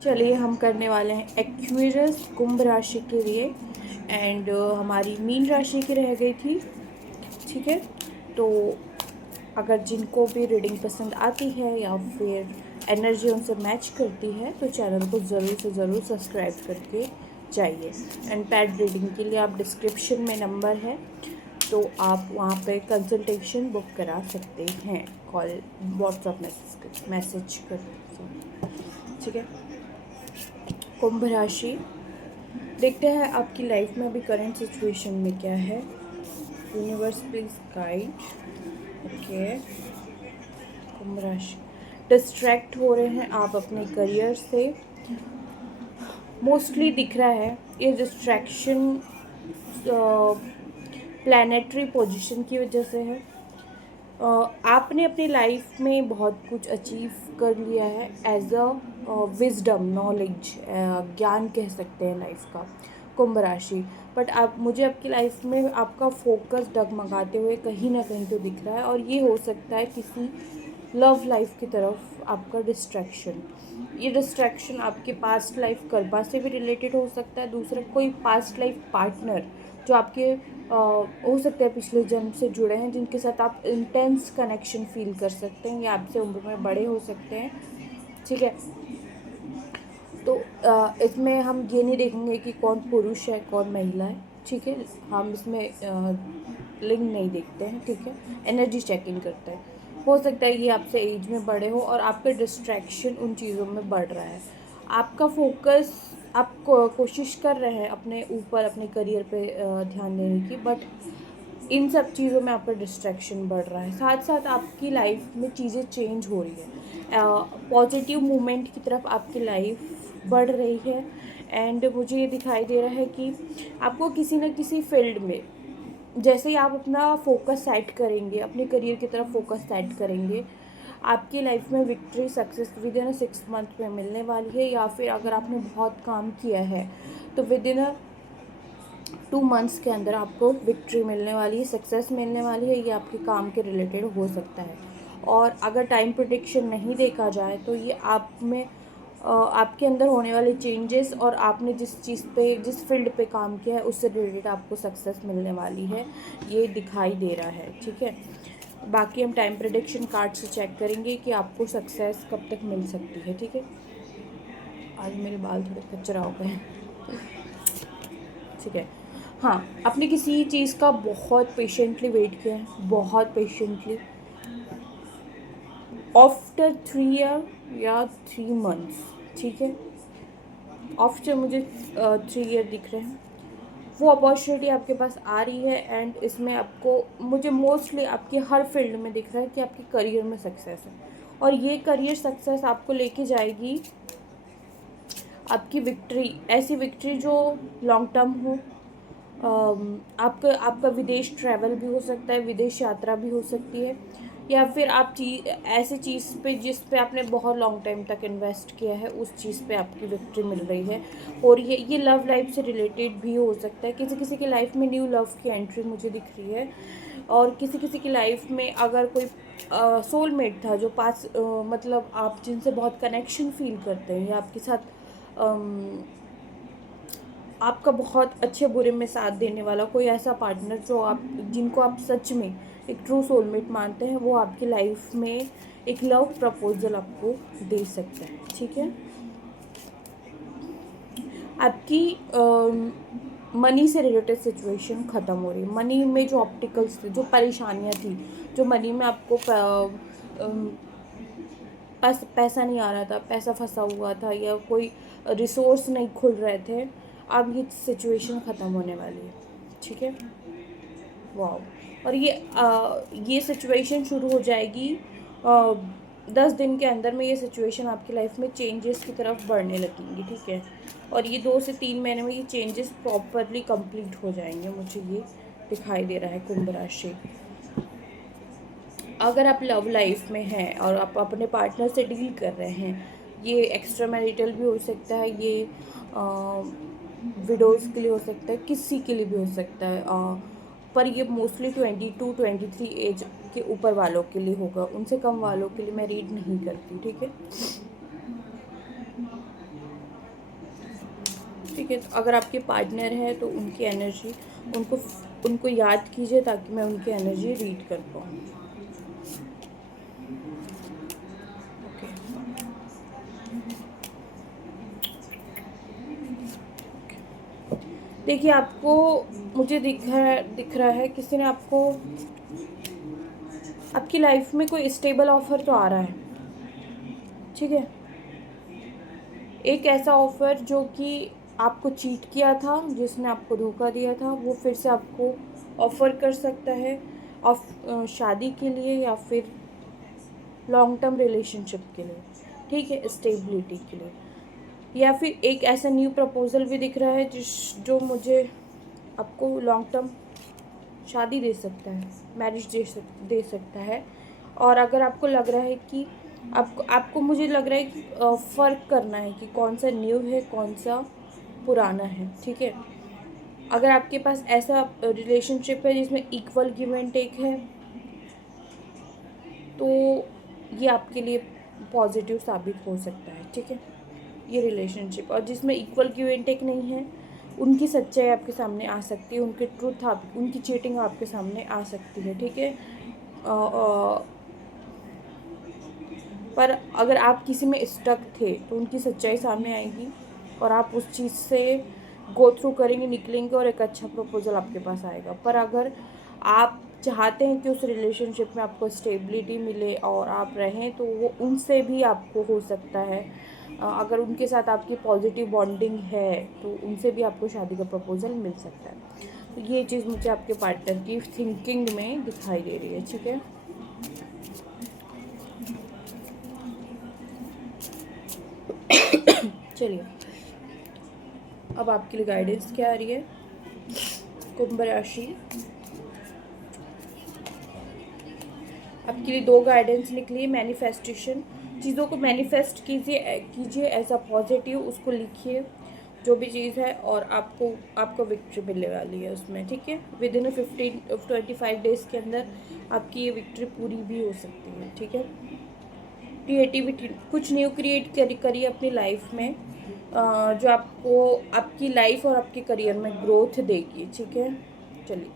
चलिए हम करने वाले हैं एक्वेरियस कुंभ राशि के लिए। एंड हमारी मीन राशि की रह गई थी। ठीक है, तो अगर जिनको भी रीडिंग पसंद आती है या फिर एनर्जी उनसे मैच करती है तो चैनल को ज़रूर से ज़रूर सब्सक्राइब करके जाइए। एंड पैड रीडिंग के लिए आप डिस्क्रिप्शन में नंबर है, तो आप वहाँ पे कंसल्टेशन बुक करा सकते हैं, कॉल व्हाट्सएप मैसेज कर। ठीक है, कुंभ राशि, देखते हैं आपकी लाइफ में अभी करंट सिचुएशन में क्या है। Universe please guide. ओके, कुंभ राशि, डिस्ट्रैक्ट हो रहे हैं आप अपने करियर से, मोस्टली दिख रहा है ये डिस्ट्रैक्शन प्लैनेटरी पोजीशन की वजह से है। आपने अपनी लाइफ में बहुत कुछ अचीव कर लिया है एज अ विजडम नॉलेज, ज्ञान कह सकते हैं लाइफ का, कुंभ राशि। बट आप मुझे आपकी लाइफ में आपका फोकस डगमगाते हुए कहीं ना कहीं तो दिख रहा है, और ये हो सकता है किसी लव लाइफ की तरफ आपका डिस्ट्रैक्शन। ये डिस्ट्रैक्शन आपके पास्ट लाइफ कर्मा से भी रिलेटेड हो सकता है, दूसरा कोई पास्ट लाइफ पार्टनर जो आपके हो सकते हैं पिछले जन्म से जुड़े हैं, जिनके साथ आप इंटेंस कनेक्शन फील कर सकते हैं, या आपसे उम्र में बड़े हो सकते हैं। ठीक है, तो इसमें हम ये नहीं देखेंगे कि कौन पुरुष है कौन महिला है। ठीक है, हम इसमें लिंग नहीं देखते हैं। ठीक है, एनर्जी चेकिंग करते हैं। हो सकता है ये आपसे एज में बड़े हो और आपका डिस्ट्रैक्शन उन चीज़ों में बढ़ रहा है। आपका फोकस, आप कोशिश कर रहे हैं अपने ऊपर, अपने करियर पे ध्यान देने की, बट इन सब चीज़ों में आपका डिस्ट्रैक्शन बढ़ रहा है। साथ साथ आपकी लाइफ में चीज़ें चेंज हो रही है, पॉजिटिव मूवमेंट की तरफ आपकी लाइफ बढ़ रही है। एंड मुझे ये दिखाई दे रहा है कि आपको किसी न किसी फील्ड में, जैसे ही आप अपना फोकस सेट करेंगे, अपने करियर की तरफ फोकस सेट करेंगे, आपकी लाइफ में victory success with in 6 month में मिलने वाली है। या फिर अगर आपने बहुत काम किया है तो विद इन 2 मंथ्स के अंदर आपको विक्ट्री मिलने वाली है, सक्सेस मिलने वाली है। ये आपके काम के रिलेटेड हो सकता है। और अगर टाइम प्रेडिक्शन नहीं देखा जाए तो ये आप में आपके अंदर होने वाले चेंजेस और आपने जिस चीज़ पे, जिस फील्ड पे काम किया है उससे रिलेटेड आपको सक्सेस मिलने वाली है, ये दिखाई दे रहा है। ठीक है, बाकी हम टाइम प्रेडिक्शन कार्ड से चेक करेंगे कि आपको सक्सेस कब तक मिल सकती है। ठीक है, आज मेरे बाल थोड़े कचरा हो गए। ठीक है, हाँ, आपने किसी चीज़ का बहुत पेशेंटली वेट किया है, बहुत पेशेंटली, आफ्टर 3 ईयर या 3 मंथ्स। ठीक है, आफ्टर मुझे 3 ईयर दिख रहे हैं। वो अपॉर्चुनिटी आपके पास आ रही है, एंड इसमें आपको, मुझे मोस्टली आपके हर फील्ड में दिख रहा है कि आपके करियर में सक्सेस है। और ये करियर सक्सेस आपको लेके जाएगी आपकी विक्ट्री, ऐसी विक्ट्री जो लॉन्ग टर्म हो। आपका आपका विदेश ट्रैवल भी हो सकता है, विदेश यात्रा भी हो सकती है, या फिर आप ऐसी चीज़ पे जिस पे आपने बहुत लॉन्ग टाइम तक इन्वेस्ट किया है उस चीज़ पे आपकी विक्ट्री मिल रही है। और ये लव लाइफ से रिलेटेड भी हो सकता है, किसी किसी की लाइफ में न्यू लव की एंट्री मुझे दिख रही है। और किसी किसी की लाइफ में अगर कोई सोलमेट था जो पास, मतलब आप जिनसे बहुत कनेक्शन फील करते हैं, या आपके साथ आपका बहुत अच्छे बुरे में साथ देने वाला कोई ऐसा पार्टनर जो आप, जिनको आप सच में एक ट्रू सोलमेट मानते हैं, वो आपकी लाइफ में एक लव प्रपोजल आपको दे सकता है। ठीक है, आपकी मनी से रिलेटेड सिचुएशन ख़त्म हो रही है। मनी में जो ऑब्स्टिकल्स थे, जो परेशानियां थी, जो मनी में आपको पैसा नहीं आ रहा था, पैसा फंसा हुआ था, या कोई रिसोर्स नहीं खुल रहे थे, अब ये सिचुएशन ख़त्म होने वाली है। ठीक है, वाह। और ये सिचुएशन शुरू हो जाएगी 10 दिन के अंदर में। ये सिचुएशन आपकी लाइफ में चेंजेस की तरफ बढ़ने लगेंगी। ठीक है, और ये 2 से 3 महीने में ये चेंजेस प्रॉपरली कंप्लीट हो जाएंगे, मुझे ये दिखाई दे रहा है कुंभ राशि। अगर आप लव लाइफ में हैं और आप अपने पार्टनर से डील कर रहे हैं, ये एक्स्ट्रा मैरिटल भी हो सकता है, ये विडोज़ के लिए हो सकता है, किसी के लिए भी हो सकता है, पर ये मोस्टली 22-23 एज के ऊपर वालों के लिए होगा, उनसे कम वालों के लिए मैं रीड नहीं करती। ठीक है, ठीक है। तो अगर आपके पार्टनर है तो उनकी एनर्जी उनको याद कीजिए ताकि मैं उनकी एनर्जी रीड कर पाऊँ। ओके, देखिए आपको मुझे दिख रहा है किसी ने आपको आपकी लाइफ में कोई स्टेबल ऑफर तो आ रहा है, ठीक है। एक ऐसा ऑफर जो कि आपको चीट किया था, जिसने आपको धोखा दिया था, वो फिर से आपको ऑफर कर सकता है शादी के लिए या फिर लॉन्ग टर्म रिलेशनशिप के लिए, ठीक है, स्टेबिलिटी के लिए। या फिर एक ऐसा न्यू प्रपोजल भी दिख रहा है जो मुझे आपको लॉन्ग टर्म शादी दे सकता है, मैरिज दे सकता है। और अगर आपको लग रहा है कि आपको मुझे लग रहा है कि फ़र्क करना है कि कौन सा न्यू है कौन सा पुराना है, ठीक है। अगर आपके पास ऐसा रिलेशनशिप है जिसमें इक्वल गिव एंड टेक है तो ये आपके लिए पॉजिटिव साबित हो सकता है, ठीक है, ये रिलेशनशिप। और जिसमें इक्वल गिव एंड टेक नहीं है उनकी सच्चाई आपके सामने आ सकती है, उनकी चीटिंग आपके सामने आ सकती है, ठीक है। पर अगर आप किसी में स्टक थे तो उनकी सच्चाई सामने आएगी और आप उस चीज़ से गो थ्रू करेंगे, निकलेंगे और एक अच्छा प्रपोजल आपके पास आएगा। पर अगर आप चाहते हैं कि उस रिलेशनशिप में आपको स्टेबिलिटी मिले और आप रहें तो वो उनसे भी आपको हो सकता है, अगर उनके साथ आपकी पॉजिटिव बॉन्डिंग है तो उनसे भी आपको शादी का प्रपोजल मिल सकता है। तो ये चीज़ मुझे आपके पार्टनर की थिंकिंग में दिखाई दे रही है, ठीक है। चलिए अब आपके लिए गाइडेंस क्या आ रही है। कुंभ राशि, आपके लिए 2 गाइडेंस निकली है। मैनिफेस्टेशन, चीज़ों को मैनिफेस्ट कीजिए एज अ पॉजिटिव, उसको लिखिए जो भी चीज़ है और आपको विक्ट्री मिलने वाली है उसमें, ठीक है। विद इन 25 डेज़ के अंदर आपकी ये विक्ट्री पूरी भी हो सकती है, ठीक है। क्रिएटिविटी, कुछ न्यू क्रिएट करिए अपनी लाइफ में, जो आपको आपकी लाइफ और आपके करियर में ग्रोथ देगी, ठीक है। चलिए